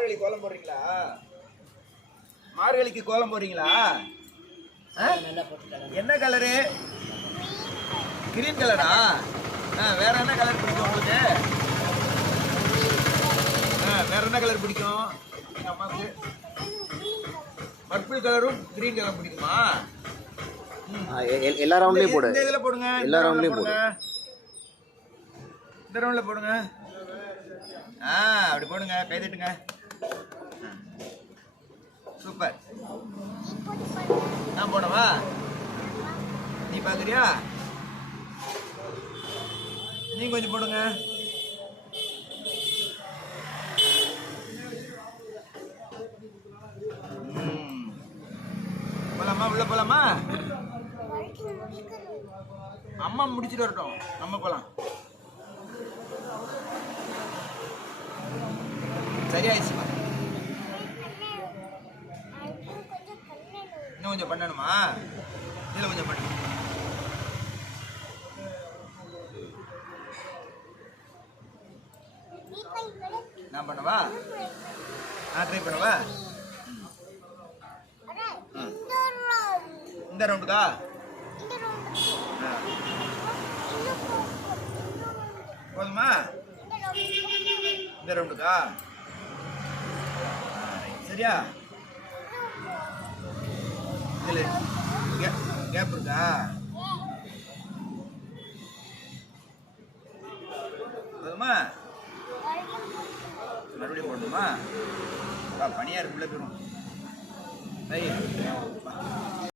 மார்கழி கோலம் போடுறீங்களா? மார்கழிக்கு கோலம் போடுறீங்களா? என்ன கலரு? கிரீன் கலரா? வேற என்ன கலர் பிடிக்கும் உங்களுக்கு? வேற என்ன கலர் பிடிக்கும் எங்க அம்மாவுக்கு? பர்பிள் கலரும் கிரீன் கலரும் பிடிக்குமா? எல்லா ரவுண்ட்லயும் போடு. இந்த இதுல போடுங்க. எல்லா ரவுண்ட்லயும் போடுங்க. இந்த ரவுண்ட்ல போடுங்க. அப்படி போடுங்க. கை தட்டுங்க. சூப்பர். நான் போடவா? நீ பாக்குறியா? நீ கொஞ்சம் போடுங்க. போலாமா? உள்ள போலாமா? அம்மா முடிச்சுட்டு வரட்டும், நம்ம போலாம். சரியாயிடுச்சுமா? இன்னும் கொஞ்சம் பண்ணணுமா? இதில் கொஞ்சம் பண்ணணும். நான் பண்ணவா? ட்ரை பண்ணவா? இந்த ரவுண்டுக்கா? போதுமா? இந்த ரவுண்டுக்கா? சரியா? இதில் கேப் இருக்கா? போதுமா? மறுபடியும் போடணுமா? பனியா இருக்குள்ள போயிடும்.